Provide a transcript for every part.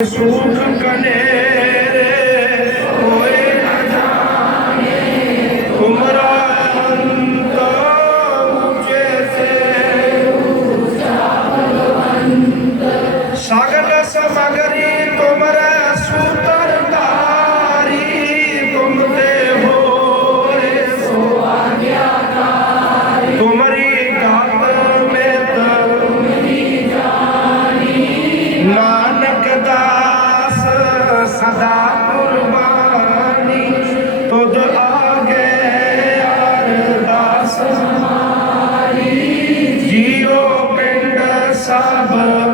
ਸੁਖ ਕਨੇਰੇ ਸਦਾ ਕੁਰਬਾਨੀ, ਤੁਧ ਆਗੇ ਅਰਦਾਸ ਹਮਾਰੀ ਜੀਉ ਪਿੰਡ ਸਭ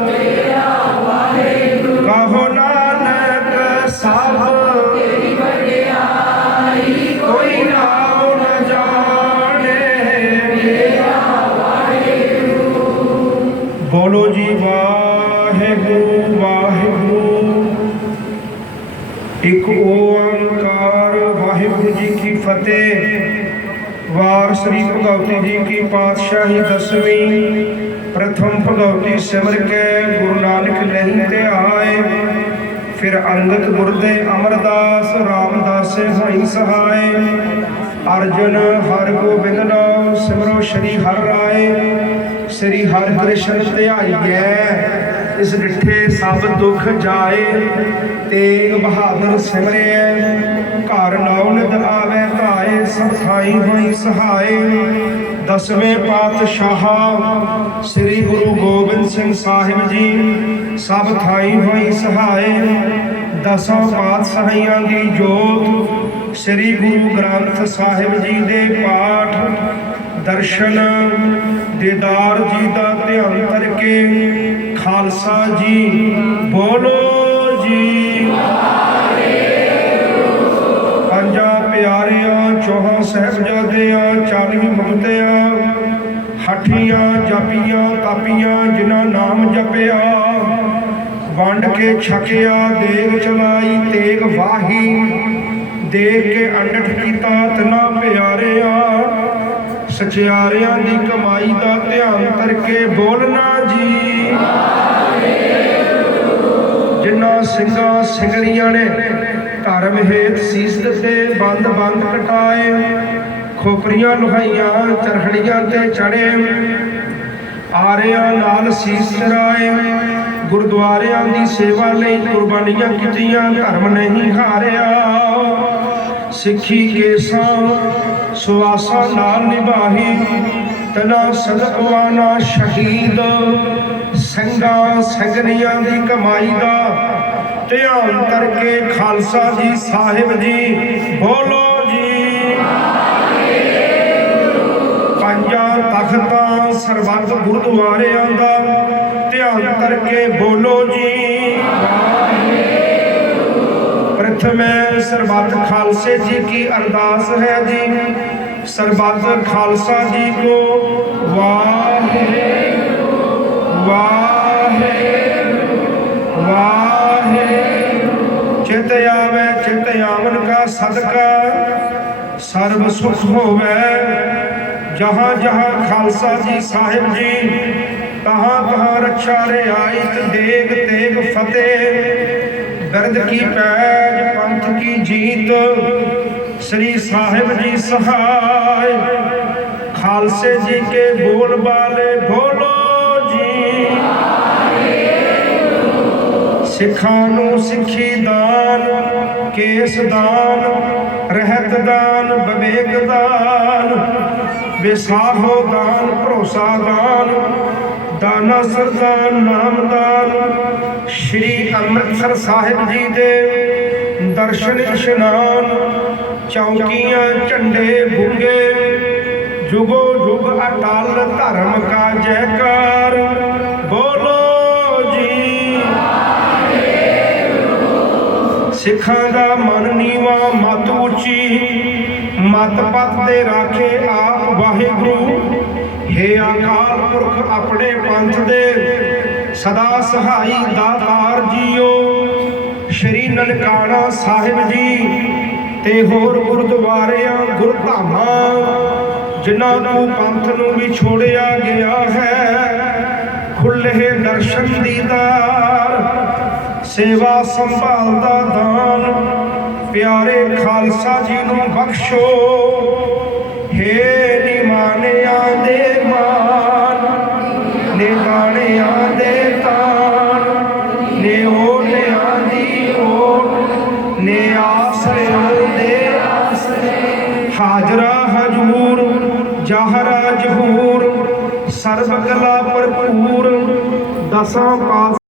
ਤੇਰਾ ਵਾਹਿਗੁਰੂ ਕਹੋ ਨਾਨਕ ਸਭ। ਤੇਰੀ ਵਡਿਆਈ ਕੋਈ ਨਾਮ ਨ ਜਾਣੇ, ਬੋਲੋ ਜੀ ਵਾਹਿਗੁਰੂ ਵਾਹਿਗੁਰੂ। ਇੱਕ ਓੰਕਾਰ ਵਾਹਿਗੁਰੂ ਜੀ ਕੀ ਫਤਿਹ। ਵਾਰ ਸ੍ਰੀ ਭਗਵਤੀ ਜੀ ਕੀ ਪਾਤਸ਼ਾਹੀ ਦਸਵੀਂ। ਪ੍ਰਥਮ ਭਗਵਤੀ ਸਿਮਰ ਕੇ ਗੁਰੂ ਨਾਨਕ ਨਹੀਂ ਤੇ ਆਏ। ਫਿਰ ਅੰਗਦ ਗੁਰਦੇ ਅਮਰਦਾਸ, ਰਾਮਦਾਸ ਹੋਈ ਸਹਾਏ। ਅਰਜਨ ਹਰ ਗੋਬਿੰਦ ਨਾਮ ਸਿਮਰੋ ਸ਼੍ਰੀ ਹਰਿ ਰਾਏ। ਸ੍ਰੀ ਹਰਿ ਕ੍ਰਿਸ਼ਨ ਧਿਆਈਐ। ਇਸ ਡਿਠੇ ਸਭ ਦੁੱਖ ਜਾਏ ਤੇਗ ਬਹਾਦਰ ਸਿਮਰਿਐ ਘਰ ਨੌਲਦ ਆਵੇ ਧਾਏ, ਸਭ ਥਾਈ ਹੋਈ ਸਹਾਏ। ਦਸਵੇਂ ਪਾਤਸ਼ਾਹ ਸ੍ਰੀ ਗੁਰੂ ਗੋਬਿੰਦ ਸਿੰਘ ਸਾਹਿਬ ਜੀ, ਸਭ ਥਾਈ ਹੋਈ ਸਹਾਏ। ਦਸਾਂ ਪਾਤਸ਼ਾਹੀਆਂ ਦੀ ਜੋਤ ਸ੍ਰੀ ਗੁਰੂ ਗ੍ਰੰਥ ਸਾਹਿਬ ਜੀ ਦੇ ਪਾਠ, ਦਰਸ਼ਨ, ਦੀਦਾਰ ਜੀ ਦਾ ਧਿਆਨ ਕਰਕੇ ਖਾਲਸਾ ਜੀ, ਬੋਲੋ ਜੀ। ਪੰਜਾਂ ਪਿਆਰਿਆਂ, ਚੌਹਾਂ ਸਹਿਬਜ਼ਾਦਿਆਂ, ਚਾਲੀ ਮੁਕਤਿਆਂ ਹੱਠੀਆਂ ਜਾਪੀਆਂ, ਤਾਪੀਆਂ, ਜਿਨ੍ਹਾਂ ਨਾਮ ਜਪਿਆ, ਵੰਡ ਕੇ ਛਕਿਆ, ਦੇਗ ਚਲਾਈ, ਤੇਗ ਵਾਹੀ, ਦੇਖ ਕੇ ਅੰਡਠ ਕੀਤਾ ਤਨਾ ਪਿਆਰਿਆਂ, ਸਚਿਆਰਿਆਂ ਦੀ ਕਮਾਈ ਦਾ ਧਿਆਨ ਕਰਕੇ ਬੋਲਣਾ ਸਿੰਘਾਂ ਸਿੰਘਣੀਆਂ ਨੇ ਧਰਮ ਹੇਤ ਸੀਸ ਦਿੱਤੇ ਬੰਦ ਬੰਦ ਕਟਾਏ, ਖੋਪਰੀਆਂ ਲੁਹਾਈਆਂ ਚਰਖੜੀਆਂ ਤੇ ਚੜੇ, ਆਰਿਆਂ ਨਾਲ ਸੀਸ ਚਰਾਏ ਗੁਰਦੁਆਰਿਆਂ ਦੀ ਸੇਵਾ ਲਈ ਕੁਰਬਾਨੀਆਂ ਕੀਤੀਆਂ, ਧਰਮ ਨਹੀਂ ਹਾਰਿਆ। ਸਿੱਖੀ ਕੇਸਾਂ ਸੁਆਸਾਂ ਨਾਲ ਨਿਭਾਹੀ, ਤਨਾ ਸਦਕਵਾਨਾ ਸ਼ਹੀਦ ਸਿੰਘਾਂ ਸੰਗਨੀਆਂ ਦੀ ਕਮਾਈ ਦਾ ਧਿਆਨ ਕਰਕੇ ਖਾਲਸਾ ਜੀ ਸਾਹਿਬ ਜੀ, ਬੋਲੋ ਜੀ। ਪੰਜਾਂ ਤਖਤਾਂ ਸਰਬੱਤ ਗੁਰਦੁਆਰਿਆਂ ਦਾ ਧਿਆਨ ਕਰਕੇ ਬੋਲੋ ਜੀ। ਪ੍ਰਥਮੇ ਸਰਬੱਤ ਖਾਲਸੇ ਜੀ ਕੀ ਅਰਦਾਸ ਹੈ ਜੀ। ਸਰਬੱਤ ਖਾਲਸਾ ਜੀ ਕੋ ਵਾਹਿਗੁਰੂ। ਸਦਕਾ ਸਰਬ ਸੁਖ ਹੋਵੇ। ਜਹਾਂ ਜਹਾਂ ਖਾਲਸਾ ਜੀ ਸਾਹਿਬ ਜੀ, ਤਹਾਂ ਤਹਾਂ ਰੱਖਿਆ ਰਿਆਇਤ ਦੇਗ ਤੇਗ ਫਤਿਹ। ਦਰਦ ਕੀ ਪੈਜ, ਪੰਥ ਕੀ ਜੀਤ, ਸ੍ਰੀ ਸਾਹਿਬ ਜੀ ਸਹਾਇ। ਖਾਲਸੇ ਜੀ ਕੇ ਬੋਲ ਬਾਲੇ ਬੋਲੋ। ਸਿੱਖਾਂ ਨੂੰ ਸਿੱਖੀ ਦਾਨ, ਕੇਸ ਦਾਨ, ਰਹਿਤ ਦਾਨ, ਵਿਵੇਕ ਦਾਨ ਵਿਸਾਹੋ ਦਾਨ, ਭਰੋਸਾ ਦਾਨ, ਦਾਨਾ ਸਰਦਾਨ ਨਾਮਦਾਨ ਸ਼੍ਰੀ ਅੰਮ੍ਰਿਤਸਰ ਸਾਹਿਬ ਜੀ ਦੇ ਦਰਸ਼ਨ ਇਸ਼ਨਾਨ, ਚੌਕੀਆਂ ਝੰਡੇ ਬੁੰਗੇ, ਜੁਗੋ ਜੁਗ ਅਟਲ ਧਰਮ ਕਾ ਜੈਕਾਰ ਸਿੱਖਾਂ ਦਾ ਮਨ ਨੀਵਾ, ਮਤ ਉੱਚੀ। ਮਤ ਪਤ ਦੇ ਰਾਖੇ ਆਪ ਵਾਹਿਗੁਰੂ। ਹੇ ਅਕਾਲ ਪੁਰਖ ਆਪਣੇ ਪੰਥ ਦੇ, ਸਦਾ ਸਹਾਈ ਦਾਤਾਰ ਜੀਓ। ਸ਼੍ਰੀ ਨਨਕਾਣਾ ਸਾਹਿਬ ਜੀ ਤੇ ਹੋਰ ਗੁਰਦੁਆਰਿਆਂ, ਗੁਰਧਾਮਾਂ, ਜਿਨ੍ਹਾਂ ਨੂੰ ਪੰਥ ਨੂੰ ਵੀ ਛੋੜਿਆ ਗਿਆ ਹੈ ਖੁੱਲੇ ਦਰਸ਼ਨ ਦੀਦਾਰ ਸੇਵਾ ਸੰਭਾਲ ਦਾ ਦਾਨ। ਪਿਆਰੇ ਖਾਲਸਾ ਜੀ ਨੂੰ ਬਖਸ਼ੋ। ਹੇ ਨਿਮਾਨਿਆਂ ਦੇ ਮਾਨ ਨੇ ਗਾਣਿਆਂ ਦੇ ਤਾਨ। ਨੇ ਓਲਿਆਂ ਦੀ ਓਟ ਨੇ ਆਸਰਿਆਂ ਦੇ ਆਸਰੇ। ਹਾਜ਼ਰਾ ਹਜੂਰ, ਜਾਹਰਾ ਜਹੂਰ ਸਰਬ ਕਲਾ ਭਰਪੂਰ, ਦਸਾਂ ਪਾਸ